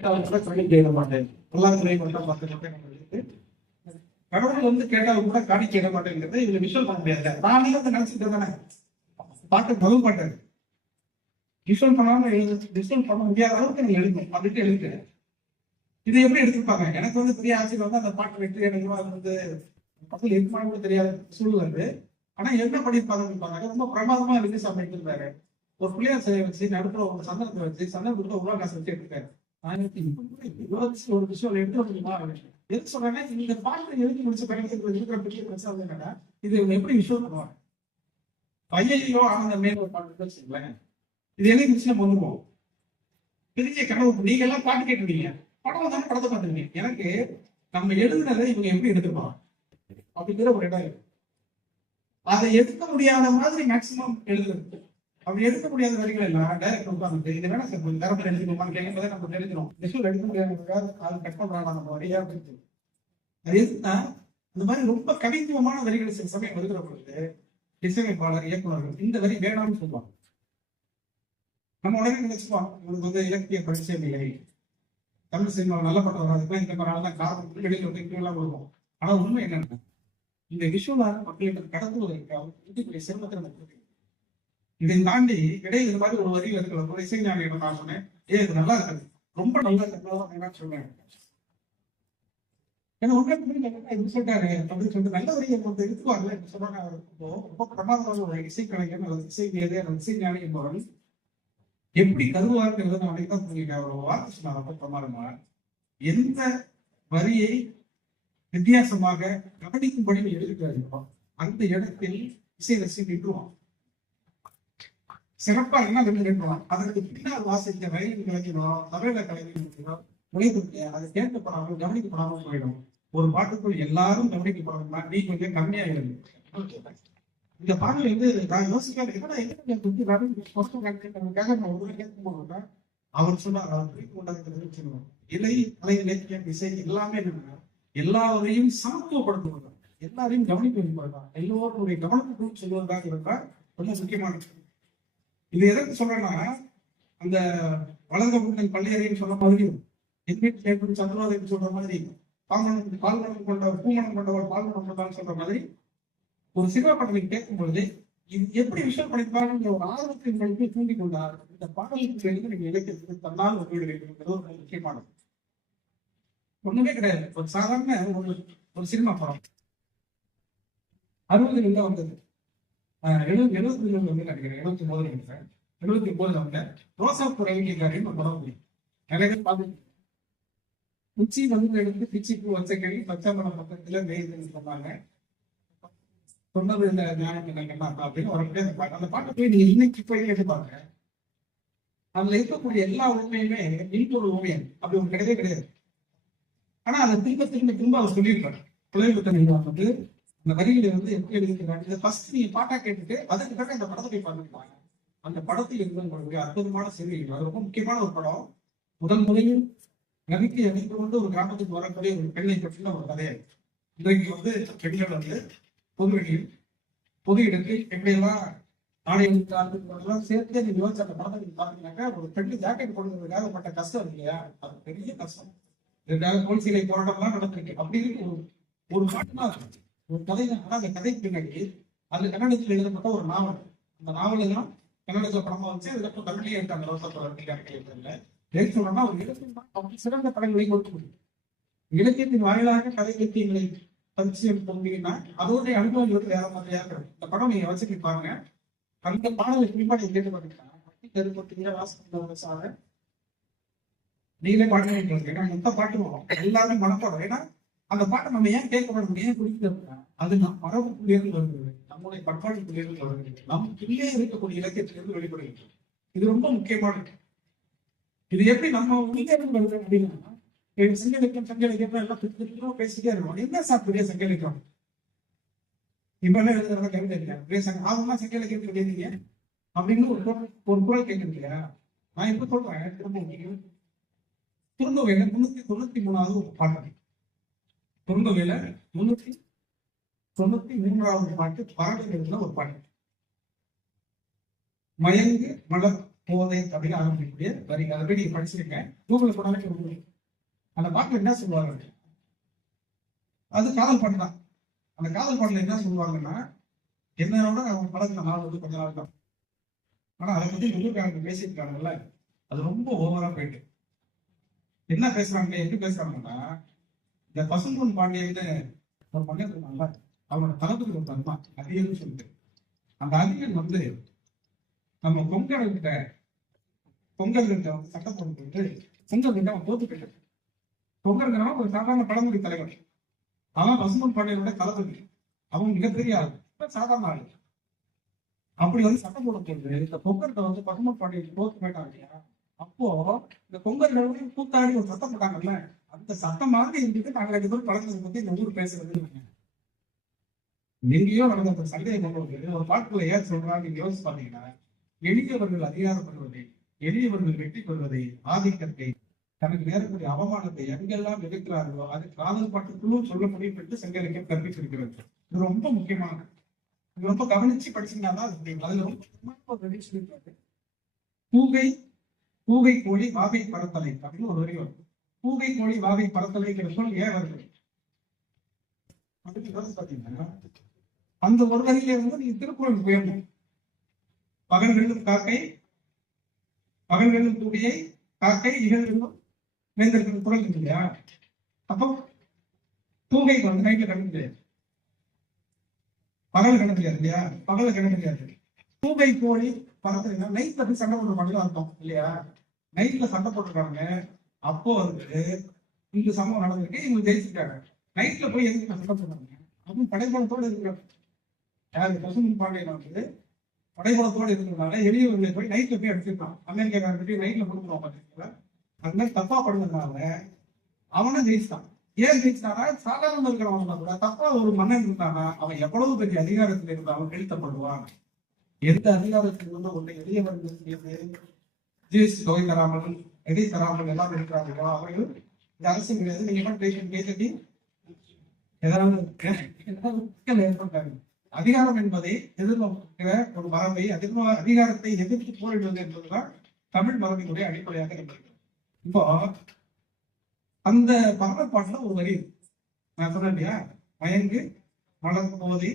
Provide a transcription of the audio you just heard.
செய்ய மாட்டேன். பொருளாதார மட்டும் கடவுள் வந்து கேட்டாலும் கூட காணிக்க மாட்டேங்கிறத இதுல விஷுவல் பண்ண முடியாது. நானே வந்து நினைச்சிட்டு தானே பாட்டு பதில் பாட்டாரு விஷுவல் பண்ணாம விஷுவல் பண்ண முடியாத அளவுக்கு நீங்க எழுதணும் அப்படின்ட்டு எழுதிட்டு இதை எப்படி எடுத்துப்பாங்க. எனக்கு வந்து பெரிய ஆட்சியில் வந்து அந்த பாட்டு வெற்றி எனக்கு அது வந்து பக்கத்தில் இருக்குமான்னு கூட தெரியாத சூழ்நிலை. ஆனா என்ன பண்ணிருப்பாங்க ரொம்ப பிரமாதமா இருக்கு சமைக்கிறாரு. ஒரு பிள்ளையார் சிலையை வச்சு நடுப்புற ஒரு சந்தனத்தை வச்சு சந்தனத்துக்குள்ள உருவா காசு வச்சு எடுத்துக்காரு. ஒரு விஷயம் எடுத்து முடியுமா எது சொல்றேன்னா இந்த பாட்டு எழுதி முடிச்ச பயணத்துக்கு இருக்கிற பெரிய பிரச்சனை என்னன்னா இது எப்படி விஷயம் பண்ணுவாங்க. பையையோ ஆனந்தமே ஒரு பாட்டு வச்சுங்களேன். இது எழுதி முடிச்சு நம்ம வந்து போவோம். பெரிய கனவு நீங்க எல்லாம் பாட்டு கேட்டுருக்கீங்க. படம் தானே படத்தை பார்த்துருக்கீங்க. எனக்கு நம்ம எழுதுனதை இவங்க எப்படி எடுத்துப்பாங்க அப்படிங்கிற ஒரு இடம் இருக்கு. அதை எடுக்க முடியாத மாதிரி மேக்சிமம் எழுதுறது. அப்படி எடுக்க முடியாத வரிகள் எல்லாம் டைரக்ட் உட்காந்து இது வேணா சார் கொஞ்சம் நேரத்தில் எழுதிக்கணுமான்னு கேட்கும்போதே நம்ம தெரிஞ்சிடும். விஷுவல் எடுக்க முடியாத அது கட் பண்றாங்க நம்ம வரியா அப்படின்னு. அது எதுனா இந்த மாதிரி ரொம்ப கவித்துவமான வரிகள் சில சமயம் எழுதுற பொழுது இசையமைப்பாளர் இயக்குநர்கள் இந்த வரி வேணாம்னு சொல்லுவாங்க. நம்ம உடனே நினைச்சுப்போம் இவனுக்கு வந்து இலக்கிய பரிச்சயம் இல்லை, தமிழ் சினிமாவை நல்ல படம் வராதுக்குலாம் இந்த மாதிரி தான் காரணம் வெளியில் வந்து இங்கெல்லாம் வருவோம். ஆனா உண்மை என்னன்னா இந்த விஷுவலாக மக்களிடம் கடத்துவதற்கு அவங்க சிரமத்தை நம்ம இதை தாண்டி இடையில இந்த மாதிரி ஒரு வரியில் இருக்கிற ஒரு இசைஞானியிடம் நான் சொன்னேன், இது நல்லா இருக்காது, ரொம்ப நல்லா இருக்காது சொன்னேன். ஏன்னா உண்மை சொல்லிட்டாரு அப்படின்னு சொல்லிட்டு நல்ல வரியை வந்து இருக்குவாங்கல்ல சொன்னாங்க. ரொம்ப பிரமாதமான ஒரு இசைக்கலைஞர் அல்லது இசை மேதை அல்லது இசைஞானி என்பவர்கள் எப்படி கருவாருங்கிறத நான் அன்னைக்கு தான் புரிஞ்சுக்கிட்டேன். ஒரு வார்த்தை சொன்னாங்க ரொம்ப பிரமாதமா, எந்த வரியை வித்தியாசமாக கவனிக்கும்படி எழுதிட்டு அந்த இடத்தில் இசை ரசி நின்றுவான். சிறப்பா என்ன நின்றுவான். அதற்கு பின்னால் வாசித்த வயலின் கலைஞரும் தமிழக கலைஞரும் உழைப்பு அதை கேட்கப்படாமல் கவனிக்கப்படாமல் போயிடும். ஒரு பாட்டுக்குள் எல்லாரும் கவனிக்கப்படணும்னா நீ கொஞ்சம் கம்மியா இருக்கு. இந்த பாடல் வந்து நான் யோசிக்காத அவர் சொன்னார் இலை கலை இலக்கியம் இசை எல்லாமே எல்லாரையும் சமத்துவப்படுத்துவதா எல்லாரையும் கவனிக்க வைப்பதா எல்லோருடைய கவனத்துக்கும் சொல்வதாக இருந்தால் ரொம்ப முக்கியமானது. இது எதற்கு சொல்றேன்னா அந்த வளர்ந்த முன்னன் பள்ளியறைன்னு சொன்ன மாதிரி என் வீட்டு கேட்கும் சந்திரவாதம் சொல்ற மாதிரி பால்மணம் கொண்டவர் பூமணம் கொண்டவர் பால்மணம் கொண்டவர் சொல்ற மாதிரி ஒரு சினிமா பாடலை கேட்கும் பொழுது இது எப்படி விஷயம் பண்ணிருப்பாங்க ஒரு ஆர்வத்தை உங்களுக்கு தூண்டி கொண்டார். இந்த பாடலுக்கு நீங்க இலக்கியத்துக்கு தன்னால் ஒப்பிட வேண்டும் ஒரு முக்கியமானது. ஒண்ணுமே கிடையாது. ஒரு சாதாரண ஒரு சினிமா படம் 60 வந்தது. 70 வந்து நினைக்கிறேன் 79 நினைக்கிறேன் 79 வந்த ரோசாப்பூ ரவிகாரின்னு ஒரு படம் முடியும். நிறைய பேர் பார்த்து உச்சி வந்து எடுத்து பிச்சிக்கு வச்ச கழி பச்சாமரம் பக்கத்துல நெய்துன்னு சொன்னாங்க. சொன்னது இந்த நியாயம் என்ன அப்படின்னு ஒரு அந்த பாட்டை போய் நீங்க இன்னைக்கு போய் கேட்டுப்பாங்க. அதுல இருக்கக்கூடிய எல்லா உண்மையுமே இன்பொரு ஓவியம் அப்படி ஒரு கிடையவே கிடையாது. ஆனா அதை திரும்ப அவர் சொல்லியிருப்பாரு. புலையுத்தன் வந்து அந்த வரிகளை வந்து எப்படி எழுதிக்கிறாங்க இதை ஃபர்ஸ்ட் நீங்க பாட்டா கேட்டுட்டு அதுக்கு பிறகு அந்த படத்தை போய் பார்த்துருப்பாங்க. அந்த படத்தில் இருந்த அற்புதமான செய்திகள். அது ரொம்ப முக்கியமான ஒரு படம். முதலில் நபிக்கு எனக்கு வந்து ஒரு கிராமத்துக்கு வரக்கூடிய ஒரு பெண்ணை பற்றின ஒரு கதையாயிருக்கு. இன்றைக்கு வந்து பெண்கள் வந்து பொது இடத்தில் எப்படியெல்லாம் ஆடையெல்லாம் சேர்த்து நீங்க யோசிச்சு அந்த படத்தை நீங்க பாத்தீங்கன்னாக்கா ஒரு பெண்ணு ஜாக்கெட் போடுறதுக்காக பட்ட கஷ்டம் இருக்கு இல்லையா, அது பெரிய கஷ்டம். இதுக்காக போலீசிலை போராட்டம்லாம் நடந்திருக்கு. அப்படி இருக்கு ஒரு பாட்டுதான் ஒரு கதை தான். ஆனா அந்த கதைக்கு பின்னாடி அது கன்னடத்தில் எழுதப்பட்ட ஒரு நாவல். அந்த நாவல் தான் கன்னடத்துல படமா வச்சு அதுக்கப்புறம் தமிழ்லயே எடுத்தாங்க. ரோசாப்பூர் சொல்றோம்னா ஒரு இலக்கியம் சிறந்த படங்களை கொடுக்க முடியும். இலக்கியத்தின் வாயிலாக கதை இலக்கியங்களை பரிச்சயம் பொங்கினா அதோடைய அனுபவங்களுக்கு வேற மாதிரியா இருக்கும். இந்த படம் நீங்க வச்சுட்டு பாருங்க. அந்த பாடலை குறிப்பா நீங்க கேட்டு பாத்தீங்கன்னா நீங்களே பாட்டு ஏன்னா மொத்த பாட்டு வரும் எல்லாமே மனப்பாடம். ஏன்னா அந்த பாட்டை நம்ம ஏன் கேட்கப்படணும் ஏன் குடிக்கிறது அது நம் மரபு புள்ளியர்கள் வருகிறது, நம்முடைய பண்பாடு புள்ளியர்கள் வருகிறது, நமக்கு உள்ளே இருக்கக்கூடிய இலக்கியத்திலிருந்து வெளிப்படுகிறது. இது ரொம்ப முக்கியமானது. இது எப்படி நம்ம உள்ளே வருது அப்படின்னா சங்க இலக்கியம் எல்லாம் பேசிட்டே இருக்கோம். என்ன சாப்பிடுறிய சங்க இலக்கியம் இப்பெல்லாம் எழுதுறத கவிதை இல்லையா ஆகும்னா சங்க இலக்கியத்துக்கு எழுதிங்க அப்படின்னு ஒரு குரல் கேட்கறது இல்லையா. நான் இப்ப சொல்றேன் குறுந்தொகையில 393வது ஒரு பாட்டு. குறுந்தொகையில 393வது பாட்டு பறவைகள் ஒரு பாட்டு. மயங்கு மலர் போதை அப்படின்னு ஆரம்பிக்கக்கூடிய வரி. அதை போய் நீங்க படிச்சிருக்கேன், கூகுள்ல போனாலே அந்த பாட்டுல என்ன சொல்லுவாங்க, அது காதல் பாட்டு தான். அந்த காதல் பாட்டுல என்ன சொல்லுவாங்கன்னா, என்னோட அவங்க பழகின நாள் வந்து கொஞ்ச நாள் தான். ஆனா அதை பத்தி முருகாங்க பேசியிருக்காங்கல்ல, அது ரொம்ப ஓவரா போயிட்டு என்ன பேசுறாங்க, எப்படி பேசுறாங்கன்னா, இந்த பசும்பொன் பாண்டியன்னு ஒரு மன்னர் இருந்தாங்க, அவனோட தளபதி ஒரு தன்மா அதிகம்னு சொல்லிட்டு, அந்த அதிகம் வந்து நம்ம பொங்கல் கிட்ட வந்து சட்டம் போட்டு போயிட்டு பொங்கல் கிட்ட அவன் தோத்து போயிட்டு, பொங்கல்ங்கிறவன் ஒரு சாதாரண பழங்குடி தலைவர், அவன் பசும்பொன் பாண்டியனோட தளபதி, அவன் மிகப்பெரிய ஆள், சாதாரண ஆள். அப்படி வந்து சட்டம் போட போது இந்த பொங்கல்கிட்ட வந்து பசும்பொன் பாண்டியன் தோத்து போயிட்டாங்க இல்லையா, அப்போ இந்த பொங்கல் வந்து கூத்தாடி ஒரு சத்தம் போட்டாங்கல்ல, அந்த சத்தம் மாதிரி இருந்துட்டு நாங்க 2 பேரும் பழக்கத்தை பத்தி இந்த ஊர் பேசுறது எங்கேயோ நடந்த ஒரு சண்டையை கொண்டு வந்து ஒரு பாட்டுக்குள்ள ஏன் சொல்றாங்க நீங்க யோசிச்சு பாத்தீங்கன்னா, எளியவர்கள் அதிகாரப்படுவதை, எளியவர்கள் வெற்றி பெறுவதை, ஆதிக்கத்தை, தனக்கு நேரக்கூடிய அவமானத்தை எங்கெல்லாம் எதிர்க்கிறார்களோ அது காதல் பாட்டுக்குள்ளும் சொல்ல முடியும் என்று சங்கரிக்கம் கற்பித்திருக்கிறது. இது ரொம்ப முக்கியமான, இது ரொம்ப கவனிச்சு படிச்சீங்கன்னா தான் அது தெரியும். அதுல ரொம்ப முக்கியமான ஒரு வரி சொல்லியிருக்காரு, பூகை பூகை கோழி வாகை பரத்தலை அப்படின்னு ஒரு வரி வருது. பூகை கோழி வாகை பரத்தலைங்கிற சொல் ஏன் வருது அப்படின்னு பாத்தீங்கன்னா, அந்த ஒரு வரியில இருந்து நீங்க திருக்குறள் போயிடணும். பகல் வெல்லும் காக்கை, பகல் வெல்லும் தூடியை காக்கை இகழ் வெல்லும் வேந்திருக்கிற குரல் இருக்கு இல்லையா, அப்போ பூகைக்கு வந்து நைட்ல கண்ண முடியாது, பகல் கண்ண முடியாது இல்லையா, பகல கண்ண முடியாது. பூகை கோழி பரத்தலைன்னா நைட்ல போய் சண்டை போடுற மாதிரி அர்த்தம் இல்லையா, நைட்ல சண்டை போட்டுருக்காங்க. அப்போ வந்து இந்த சம்பவம் நடந்திருக்கு, இவங்க ஜெயிச்சுட்டாங்க. நைட்ல போய் எதுக்கு சண்டை போடுறாங்க, அதுவும் படைபலத்தோடு இருக்கிறாங்க. யாரு பசும்பொன் பாண்டியன் வந்து படைபலத்தோடு இருக்கிறதுனால எளியவர்களை போய் நைட்ல போய் அடிச்சிருக்கான். அமெரிக்காக்காரர்கிட்ட நைட்ல கொடுக்குறோம் பாத்தீங்களா, அந்த மாதிரி தப்பா படுறதுனால அவனும் ஜெயிச்சிட்டான். ஏன் ஜெயிச்சிட்டானா, சாதாரண இருக்கிறவங்க கூட தப்பா ஒரு மன்னன் இருந்தானா அவன் எவ்வளவு பெரிய அதிகாரத்தில் இருந்தாலும் வீழ்த்தப்படுவான். எந்த அதிகாரத்தில் இருந்த ஒன்றை எளியவர்கள் ஜிஎஸ்டி தொகை தராமல், எடை தராமல் எல்லாம் இருக்கிறார்களோ அவர்கள் இந்த அரசு கிடையாது. நீங்க பேசி ஏதாவது ஏற்பட்டாங்க. அதிகாரம் என்பதை எதிர்நோக்கிற ஒரு மரபை, அதிகாரத்தை எதிர்த்து போரிடுவது என்பதுதான் தமிழ் மரபினுடைய அடிப்படையாக இருக்கிறது. இப்போ அந்த பாடல் பாட்டுல ஒரு வரி நான் சொன்னேன் இல்லையா, மயங்கு மலர் போதை